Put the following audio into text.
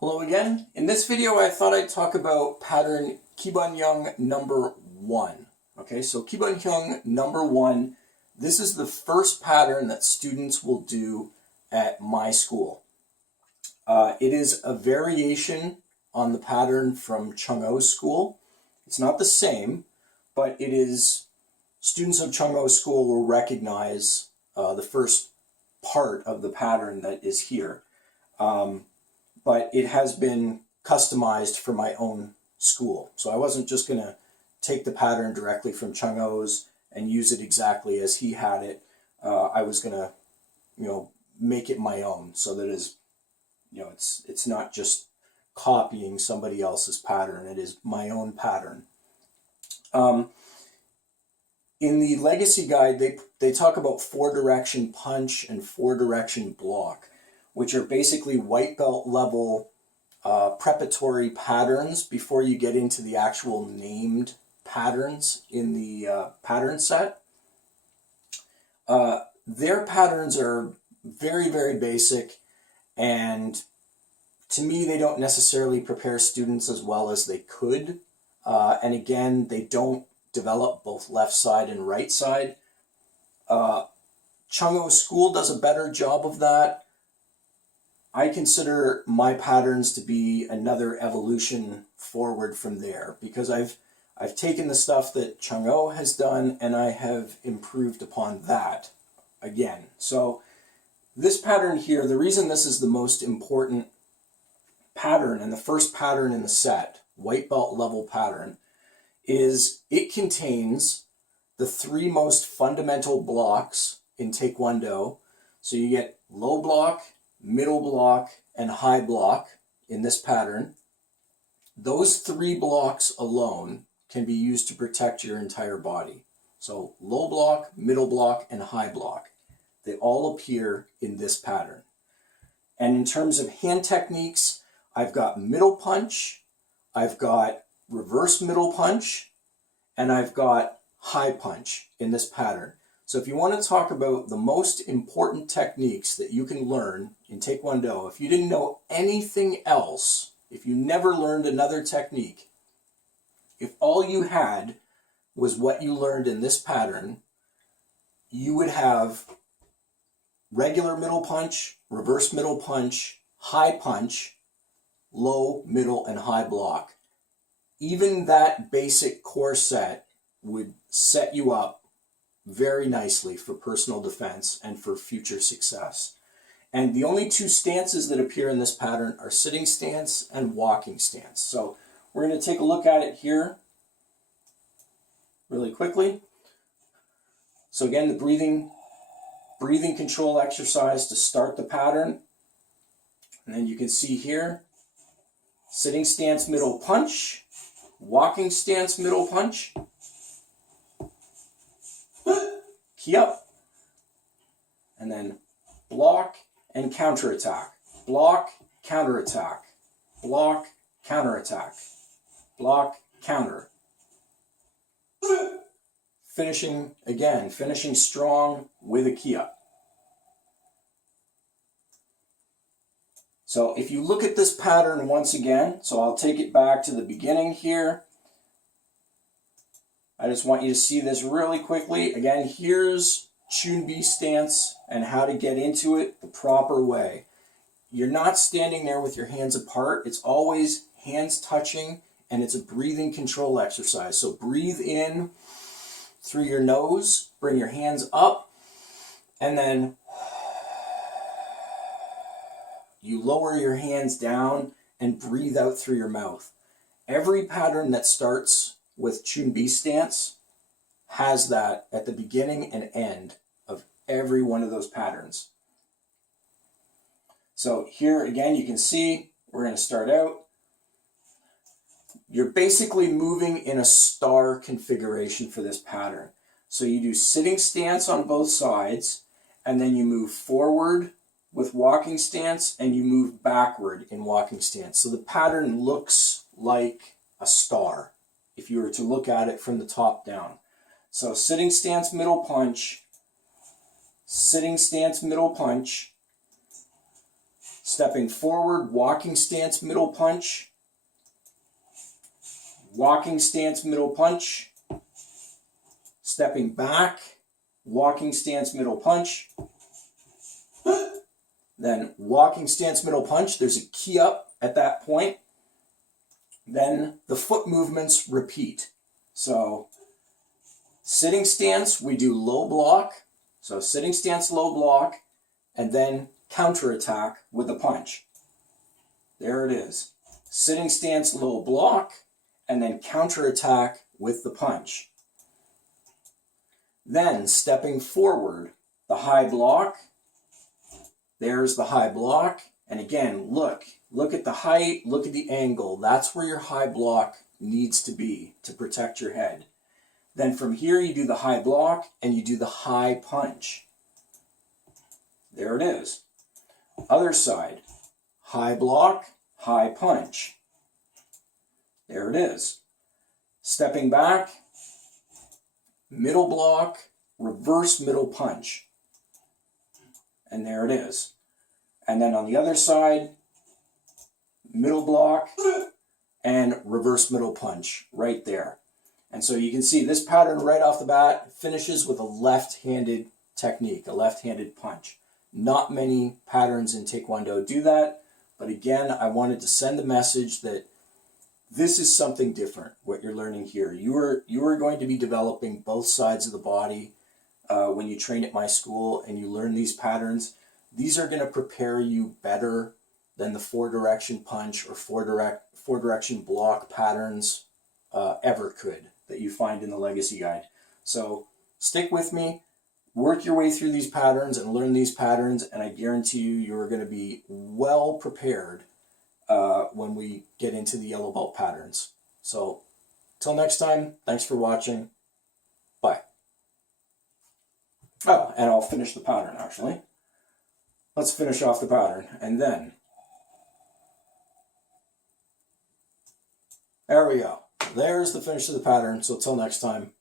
Hello again. In this video, I thought I'd talk about pattern Kibanhyung number 1. Okay, so Kibanhyung number 1, this is the first pattern that students will do at my school. It is a variation on the pattern from Chung Oh's school. It's not the same, but it is, students of Chung Oh's school will recognize the first part of the pattern that is here. But it has been customized for my own school. So I wasn't just going to take the pattern directly from Chung Oh's and use it exactly as he had it. I was going to, make it my own so that it's not just copying somebody else's pattern. It is my own pattern. In the legacy guide, they talk about 4-direction punch and 4-direction block, which are basically white belt level preparatory patterns before you get into the actual named patterns in the pattern set. Their patterns are very, very basic, and to me, they don't necessarily prepare students as well as they could. And again, they don't develop both left side and right side. Chung Oh's school does a better job of that. I consider my patterns to be another evolution forward from there, because I've taken the stuff that Chung Oh has done and I have improved upon that again. So this pattern here, the reason this is the most important pattern and the first pattern in the set, white belt level pattern, is it contains the 3 most fundamental blocks in Taekwondo. So you get low block, middle block, and high block in this pattern. Those 3 blocks alone can be used to protect your entire body. So low block, middle block, and high block. They all appear in this pattern. And in terms of hand techniques, I've got middle punch, I've got reverse middle punch, and I've got high punch in this pattern. So if you want to talk about the most important techniques that you can learn in Taekwondo, if you didn't know anything else, if you never learned another technique, if all you had was what you learned in this pattern, you would have regular middle punch, reverse middle punch, high punch, low, middle, and high block. Even that basic core set would set you up very nicely for personal defense and for future success. And the only 2 stances that appear in this pattern are sitting stance and walking stance. So we're going to take a look at it here really quickly. So again, the breathing control exercise to start the pattern. And then you can see here, sitting stance, middle punch, walking stance, middle punch, key up, and then block and counterattack, block, counterattack, block, counterattack, block, counter. Finishing strong with a key up. So if you look at this pattern once again, so I'll take it back to the beginning here. I just want you to see this really quickly. Again, here's Chun-bi stance and how to get into it the proper way. You're not standing there with your hands apart. It's always hands touching, and it's a breathing control exercise. So breathe in through your nose, bring your hands up, and then you lower your hands down and breathe out through your mouth. Every pattern that starts with Chun-bi stance has that at the beginning and end of every one of those patterns. So here again, you can see we're going to start out. You're basically moving in a star configuration for this pattern. So you do sitting stance on both sides, and then you move forward with walking stance, and you move backward in walking stance. So the pattern looks like a star if you were to look at it from the top down. So sitting stance, middle punch, sitting stance, middle punch, Stepping forward, walking stance, middle punch. Walking stance, middle punch. Stepping back, walking stance, middle punch. Then walking stance, middle punch. There's a key up at that point. Then the foot movements repeat. So sitting stance, we do low block. So sitting stance, low block, and then counterattack with a punch. There it is. Sitting stance, low block, and then counterattack with the punch. Then stepping forward, the high block. There's the high block. And again, look at the height, look at the angle. That's where your high block needs to be to protect your head. Then from here, you do the high block and you do the high punch. There it is. Other side, high block, high punch. There it is. Stepping back, middle block, reverse middle punch. And there it is. And then on the other side, middle block and reverse middle punch right there. And so you can see this pattern right off the bat finishes with a left-handed technique, a left-handed punch. Not many patterns in Taekwondo do that, but again, I wanted to send the message that this is something different, what you're learning here. You are going to be developing both sides of the body when you train at my school and you learn these patterns. These are going to prepare you better than the four-direction punch or four-direction block patterns ever could that you find in the Legacy Guide. So stick with me, work your way through these patterns and learn these patterns, and I guarantee you're going to be well prepared when we get into the yellow belt patterns. So till next time, thanks for watching. Bye. Oh, and I'll finish the pattern actually. Let's finish off the pattern and then there we go. There's the finish of the pattern. So till next time.